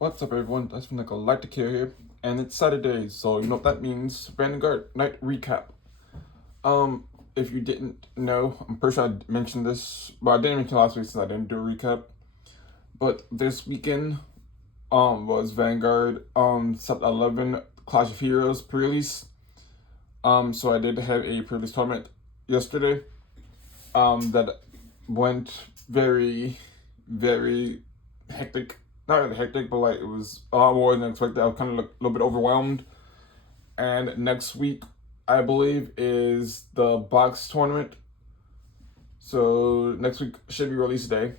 What's up, everyone? That's from the Galactic here, and it's Saturday, so you know what that means. Vanguard Night Recap. If you didn't know, I'm pretty sure I mentioned this, but I didn't mention last week since I didn't do a recap. But this weekend, was Vanguard, Set 11 Clash of Heroes Prerelease. So I did have a pre-release tournament yesterday, that went very, very hectic. Not really hectic, but like it was a lot more than expected. I was kind of a little bit overwhelmed. And next week, I believe, is the box tournament. So next week should be release day.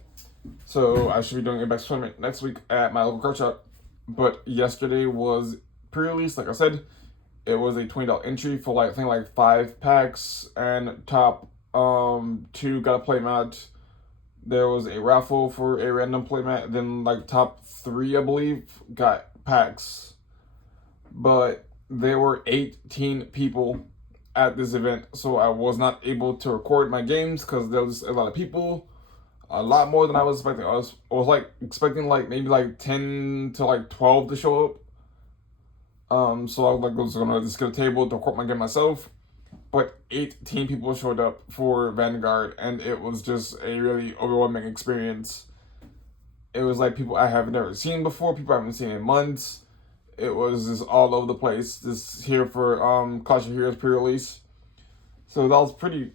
So I should be doing a box tournament next week at my local card shop. But yesterday was pre-release, like I said. It was a $20 entry for like I think like 5 packs, and top 2 got a playmat. There was a raffle for a random playmat. Then like top 3, I believe, got packs. But there were 18 people at this event, so I was not able to record my games because there was a lot of people. A lot more than I was expecting. I was like expecting like maybe like 10 to like 12 to show up. So I was gonna just get a table to record my game myself. But 18 people showed up for Vanguard, and it was just a really overwhelming experience. It was like people I have never seen before, people I haven't seen in months. It was just all over the place, just here for Clash of Heroes pre-release. So that was pretty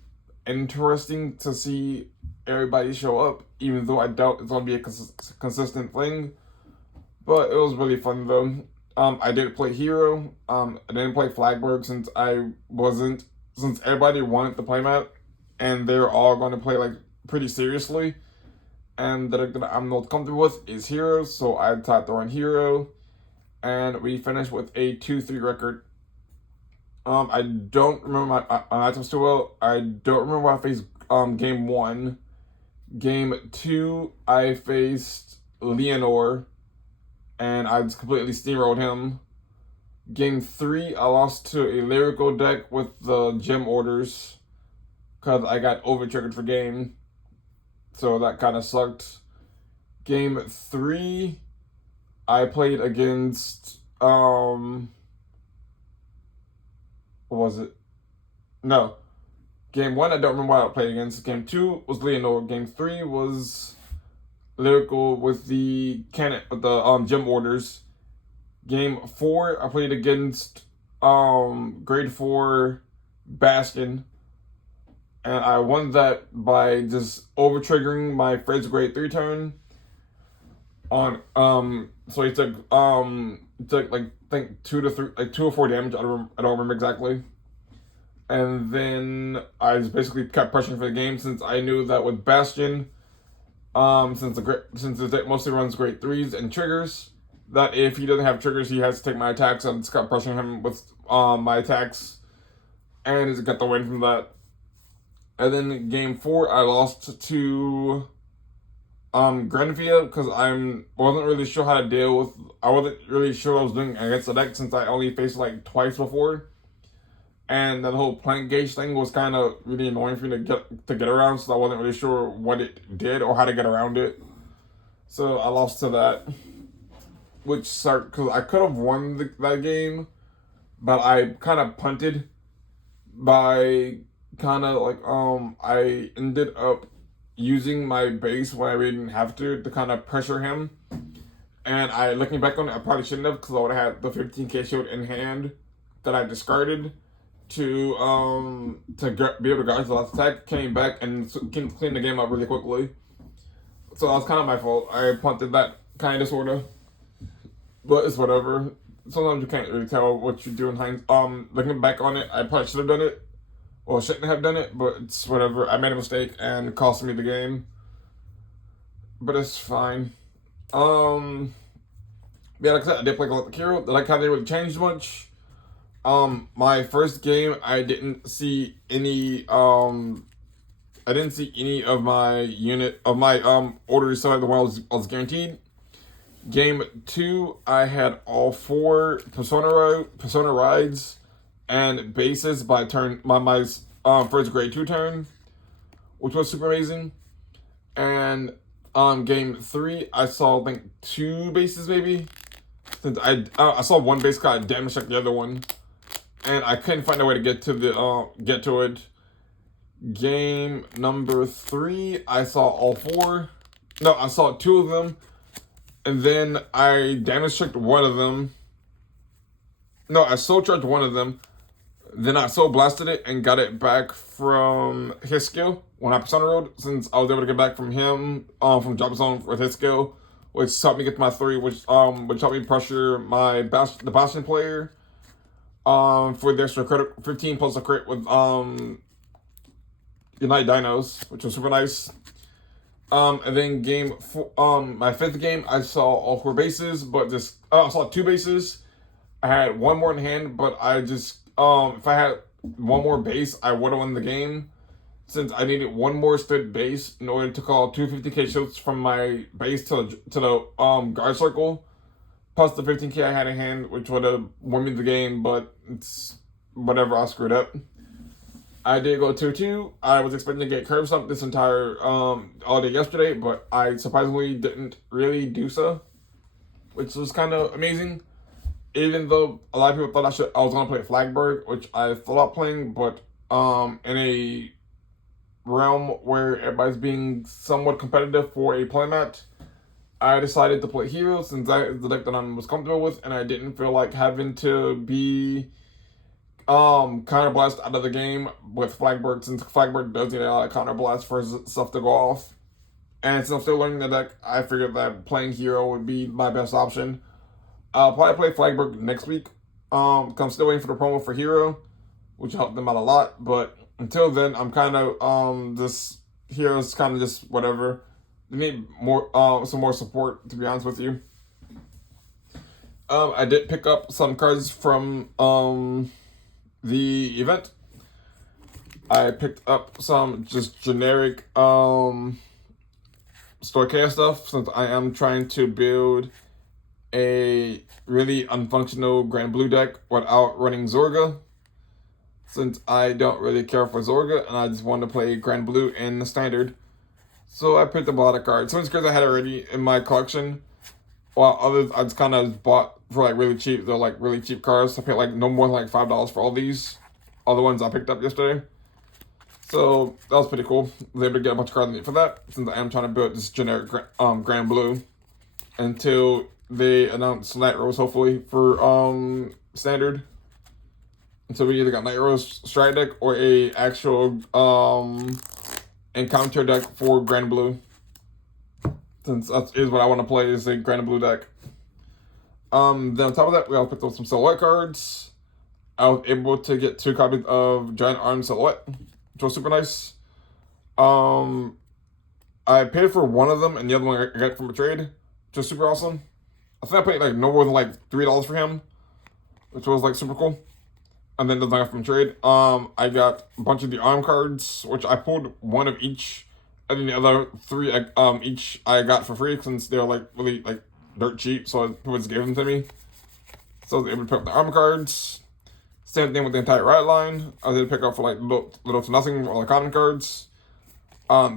interesting to see everybody show up, even though I doubt it's gonna be a consistent thing. But it was really fun though. I did play Hero. I didn't play Flagberg since everybody wanted the playmat, and they're all going to play like pretty seriously, and that I'm not comfortable with is Hero, so I decided to run Hero, and we finished with a 2-3 record. I don't remember my matchups too well. I don't remember where I faced game 1. Game 2, I faced Leonor, and I just completely steamrolled him. Game 3, I lost to a lyrical deck with the gem orders because I got over triggered for game, so that kind of sucked. Game 3, I played against what was it? No. Game 1, I don't remember what I played against. Game 2 was Leonor. Game 3 was lyrical with the gem orders. Game 4, I played against grade 4 Bastion, and I won that by just over triggering my first grade 3 turn. So he took like I think 2 or 4 damage. I don't remember exactly. And then I just basically kept pressuring for the game since I knew that with Bastion, since the deck mostly runs grade 3s and triggers, that if he doesn't have triggers, he has to take my attacks. I just kept pressuring him with my attacks, and just got the win from that. And then game 4, I lost to Grenvia because I wasn't really sure how to deal with. I wasn't really sure what I was doing against the deck since I only faced like twice before. And that whole plank gauge thing was kind of really annoying for me to get around, so I wasn't really sure what it did or how to get around it. So I lost to that, which sucked because I could have won that game, but I kind of punted by kind of like I ended up using my base when I really didn't have to kind of pressure him. And looking back on it, I probably shouldn't have because I would have had the 15k shield in hand that I discarded to be able to guard the last attack. Came back and clean the game up really quickly. So that was kind of my fault. I punted that kind of sorta, but it's whatever. Sometimes you can't really tell what you do in hindsight. Looking back on it, I probably should have done it, or shouldn't have done it, but it's whatever. I made a mistake and it cost me the game, but it's fine. Yeah, like I said, I did play Galactic Hero. Like how they really changed much. My first game, I didn't see any of my orders, so the one I was guaranteed. Game 2, I had all 4 persona rides and bases by my first grade 2 turn, which was super amazing. And Game 3, I saw, I think, 2 bases maybe. Since I saw one base, kind of damage check the other one, and I couldn't find a way to get to it. Game number 3, I saw all 4. No, I saw 2 of them, and then I damage checked one of them. No, I soul charged one of them. Then I soul blasted it and got it back from his skill when I persona rolled, since I was able to get back from him from drop zone with his skill, which helped me get to my 3, which helped me pressure the Bastion player for the extra crit 15 plus a crit with Unite Dinos, which was super nice. And then my 5th game, I saw all 4 bases, but I saw 2 bases. I had one more in hand, but I just if I had one more base, I would have won the game, since I needed one more stood base in order to call 250k shields from my base to the guard circle, plus the 15k I had in hand, which would have won me the game. But it's whatever, I screwed up. I did go 2-2. I was expecting to get curb stomped this entire all day yesterday, but I surprisingly didn't really do so, which was kind of amazing. Even though a lot of people thought I was gonna play Flagberg, which I thought about playing, but in a realm where everybody's being somewhat competitive for a playmat, I decided to play Heroes, since that is the deck that I was comfortable with, and I didn't feel like having to be counter blast out of the game with Flagberg, since Flagberg does need a lot of counter blast for his stuff to go off. And since I'm still learning the deck, I figured that playing Hero would be my best option. I'll probably play Flagberg next week. I'm still waiting for the promo for Hero, which helped them out a lot. But until then, I'm kind of this Hero's kind of just whatever. They need more some more support, to be honest with you. I did pick up some cards from the event. I picked up some just generic Store Chaos stuff, since I am trying to build a really unfunctional Grand Blue deck without running Zorga, since I don't really care for Zorga and I just want to play Grand Blue in the standard. So I picked up a lot of cards. Some of these cards I had already in my collection, while others I just kind of bought for like really cheap. They're like really cheap cards. I paid like no more than like $5 for all these. All the ones I picked up yesterday. So that was pretty cool. I was able to get a bunch of cards for that, since I am trying to build this generic Grand Blue until they announce Night Rose, hopefully, for standard. Until we either got Night Rose Strike deck or a actual encounter deck for Grand Blue. Since that is what I want to play, is a Grand Blue deck. Then on top of that, we all picked up some Silhouette cards. I was able to get 2 copies of Giant Arm Silhouette, which was super nice. I paid for one of them, and the other one I got from a trade, which was super awesome. I think I paid like no more than like $3 for him, which was like super cool. And then the thing from trade, I got a bunch of the arm cards, which I pulled one of each, and then the other 3 each I got for free, since they're like really like dirt cheap, so people just gave them to me. So I was able to pick up the arm cards. Same thing with the entire Riot line. I was able to pick up for like little to nothing, all the common cards.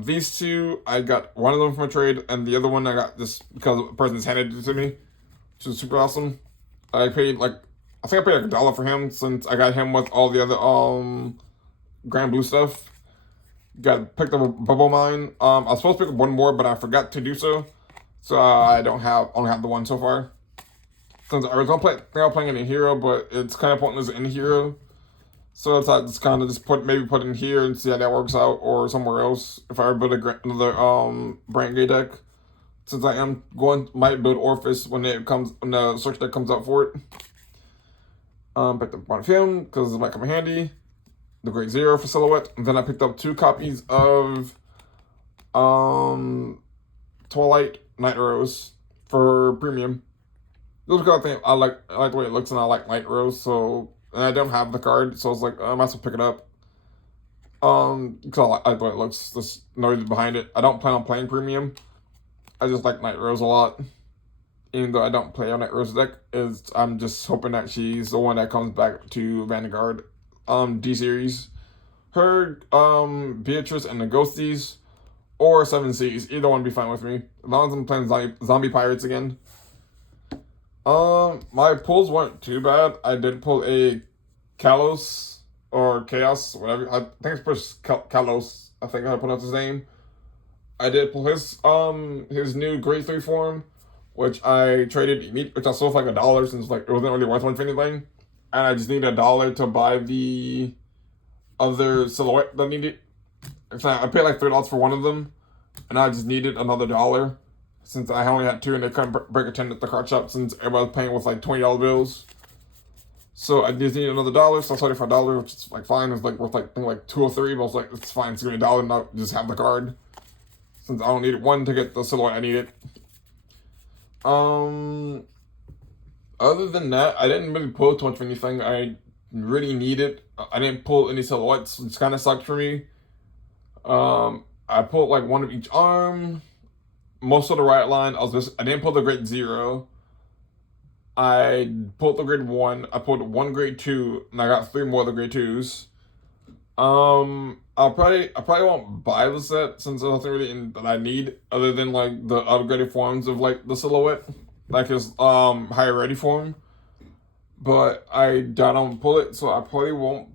These 2, I got one of them from a trade, and the other one I got just because the person's handed it to me, which is super awesome. I paid like, I think I paid like $1 for him, since I got him with all the other Grand Blue stuff. Picked up a Bubble Mine. I was supposed to pick up one more, but I forgot to do so. So I only have the one so far. Since I was think I'm playing it in Hero, but it's kind of pointless in Hero. So it's just kind of put in here and see how that works out, or somewhere else if I ever build another Brand Gay deck. Since I am might build Orphis when the search deck comes out for it. Picked up one of him because it might come in handy. The Great Zero for Silhouette. And then I picked up 2 copies of Twilight Night Rose for premium. Just because I like the way it looks, and I like Night Rose, so, and I don't have the card, so I was like, I might as well pick it up. Because I like the way it looks, there's no reason behind it. I don't plan on playing premium. I just like Night Rose a lot. Even though I don't play on Night Rose deck, I'm just hoping that she's the one that comes back to Vanguard D series. Her, Beatrice, and the Ghosties or 7 Seas. Either one would be fine with me. As long as I'm playing zombie pirates again. My pulls weren't too bad. I did pull a Kalos or Chaos, whatever. I think it's pushed Kalos. I think I pronounced his name. I did pull his new grade 3 form, which I traded, which I sold for like $1 since like it wasn't really worth much for anything, and I just needed $1 to buy the other silhouette that I needed. I paid like $3 for one of them, and I just needed another $1 since I only had two and they couldn't break a 10 at the card shop since everybody was paying with like $20 bills. So I just needed another $1, so I sold it for $1, which is like fine. It's like worth like I think like 2 or 3, but I was like, it's fine, it's gonna be $1 and not just have the card. Since I don't need one to get the silhouette I needed. Other than that, I didn't really pull too much of anything I really needed. I didn't pull any silhouettes, which kind of sucked for me. I pulled like one of each arm, most of the right line. I didn't pull the grade 0. I pulled the grade 1. I pulled one grade 2, and I got 3 more of the grade 2s. I probably won't buy the set since there's nothing really that I need other than like the upgraded forms of like the silhouette, like his higher ready form. But I don't pull it, so I probably won't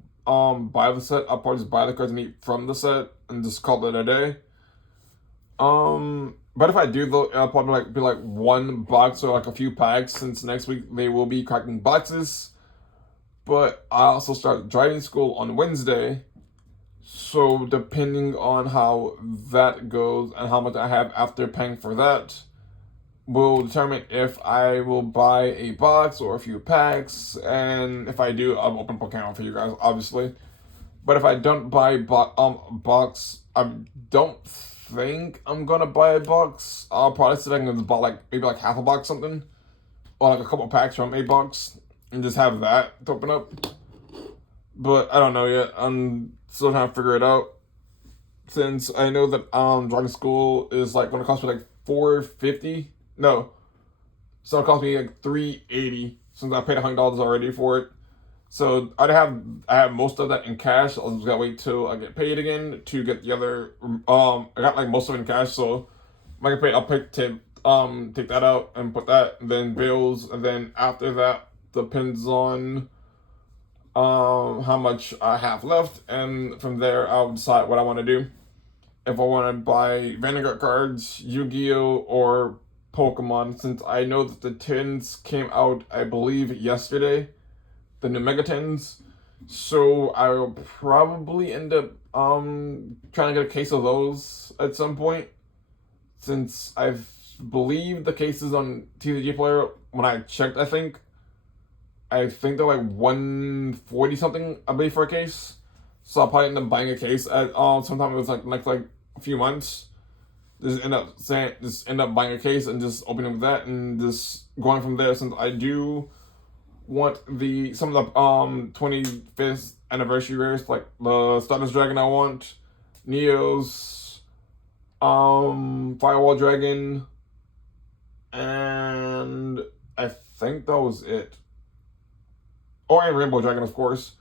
buy the set. I'll probably just buy the cards I need from the set and just call it a day. But if I do though, I'll probably be like one box or like a few packs since next week they will be cracking boxes. But I also start driving school on Wednesday. So depending on how that goes and how much I have after paying for that will determine if I will buy a box or a few packs. And if I do, I'll open up a account for you guys, obviously. But if I don't buy box, I don't think I'm gonna buy a box. I'll probably say I'm gonna buy like maybe like half a box something, or like a couple packs from a box, and just have that to open up. But I don't know yet. I'm still trying to figure it out. Since I know that driving school is like gonna cost me like $450. No. So it cost me like $380 since I paid $100 already for it. So I have most of that in cash. I just gotta wait till I get paid again to get the other I got like most of it in cash, so when I get paid I'll take that out and put that, and then bills, and then after that depends on how much I have left, and from there I'll decide what I want to do. If I want to buy Vanguard cards, Yu-Gi-Oh, or Pokemon, since I know that the tins came out, I believe, yesterday, the new Mega Tins. So I will probably end up trying to get a case of those at some point, since I believe the cases on TCG Player, when I checked, I think they're like $140 something, I believe, for a case. So I'll probably end up buying a case at sometime it was like next like a few months. Just end up buying a case and just opening with that and just going from there. Since I do want some of the 25th anniversary rares, like the Stardust Dragon I want, Neo's, Firewall Dragon, and I think that was it. Or a Rainbow Dragon, of course.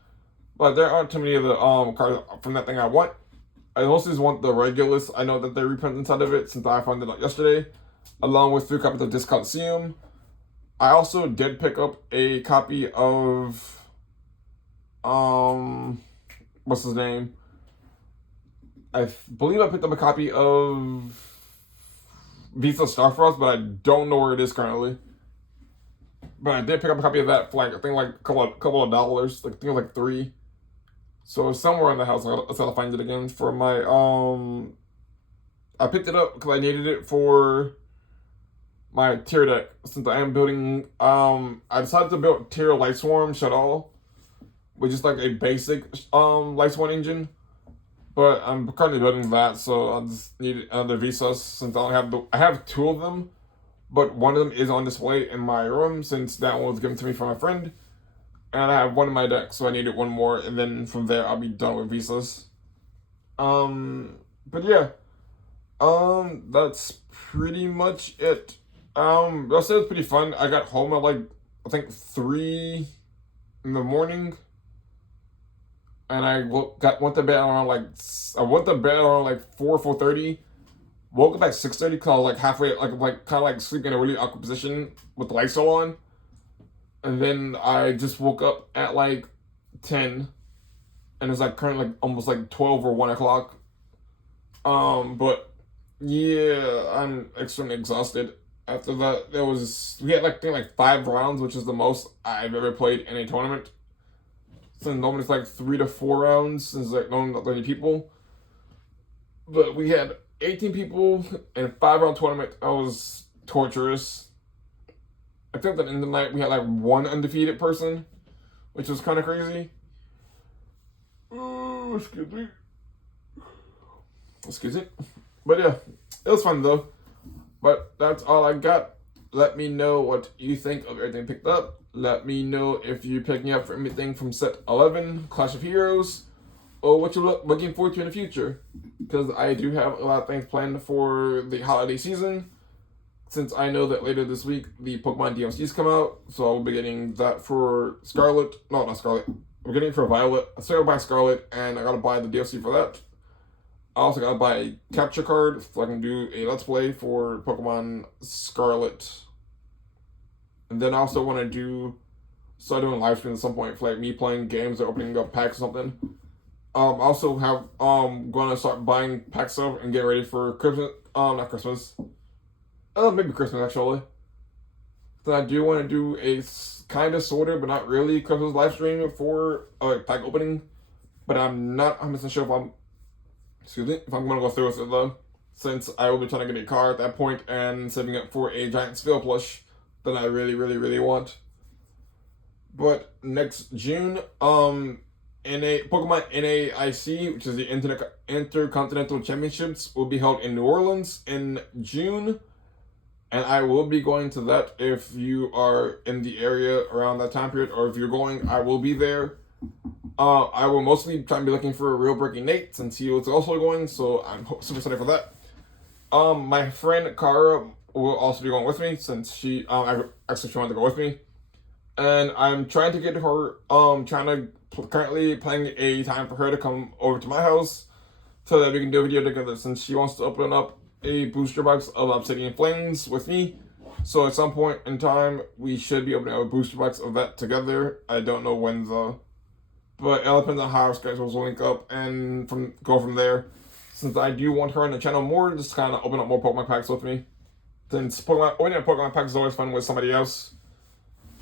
But there aren't too many of the cards from that thing I want. I also just want the Regulus. I know that they reprint inside of it since I found it out yesterday, along with 3 copies of Discount Seum. I also did pick up a copy of what's his name? I believe I picked up a copy of Visa Starfrost, but I don't know where it is currently. But I did pick up a copy of that for like, I think like a couple of dollars. Like, I think it was like $3. So somewhere in the house, I gotta find it again for my, I picked it up because I needed it for my tier deck. Since I am building, I decided to build tier Lightswarm Shaddoll, which is like a basic, Lightswarm engine. But I'm currently building that, so I just need another Visas since I have 2 of them. But one of them is on display in my room since that one was given to me from a friend. And I have one in my deck, so I needed one more. And then from there, I'll be done with Visas. But yeah. That's pretty much it. The rest of it was pretty fun. I got home at like, I think 3 in the morning. And I went to bed around like 4:30. Woke up at 6:30 because I was like halfway, like kind of like sleeping in a really awkward position with the lights still on. And then I just woke up at like 10, and it's like currently like almost like 12 or 1 o'clock. But yeah, I'm extremely exhausted. After that, we had like I think like 5 rounds, which is the most I've ever played in a tournament. Since normally it's like 3 to 4 rounds, since like normally not 30 people. But we had 18 people in a 5 round tournament. That was torturous. I think that in the night we had like one undefeated person, which was kind of crazy. Oh, excuse me. Excuse me. But yeah, it was fun though. But that's all I got. Let me know what you think of everything picked up. Let me know if you're picking up for anything from set 11, Clash of Heroes, or what you're looking forward to in the future. Because I do have a lot of things planned for the holiday season. Since I know that later this week the Pokemon DLCs come out, so I'll be getting that for Scarlet. No, not Scarlet. I'm getting it for Violet. I still gotta buy Scarlet, and I gotta buy the DLC for that. I also gotta buy a capture card so I can do a Let's Play for Pokemon Scarlet. And then I also want to start doing live streams at some point for like me playing games or opening up packs or something. Also have gonna start buying packs stuff and get ready for Christmas. Not Christmas. Maybe Christmas actually. Then I do want to do a kind of sorta, but not really Christmas live stream for pack opening. But I'm not 100% sure if I'm gonna go through with it though, since I will be trying to get a car at that point and saving up for a giant Slidell plush that I really, really, really want. But next June, in a Pokemon NAIC, which is the Intercontinental Championships, will be held in New Orleans in June. And I will be going to that if you are in the area around that time period, or if you're going, I will be there. I will mostly try and be looking for a Real Breaking Nate since he was also going, so I'm super excited for that. My friend Kara will also be going with me since she wanted to go with me, and I'm trying to get her currently planning a time for her to come over to my house so that we can do a video together since she wants to open up a booster box of Obsidian Flames with me. So at some point in time, we should be opening up a booster box of that together. I don't know when though, but it all depends on how our schedules will link up and go from there. Since I do want her on the channel more, just kind of open up more Pokemon packs with me. Since opening a Pokemon pack is always fun with somebody else.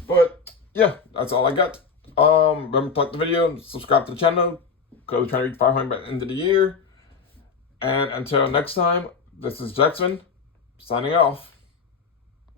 But yeah, that's all I got. Remember to like the video, subscribe to the channel, because we're trying to reach 500 by the end of the year. And until next time, this is Jaxx Finn, signing off.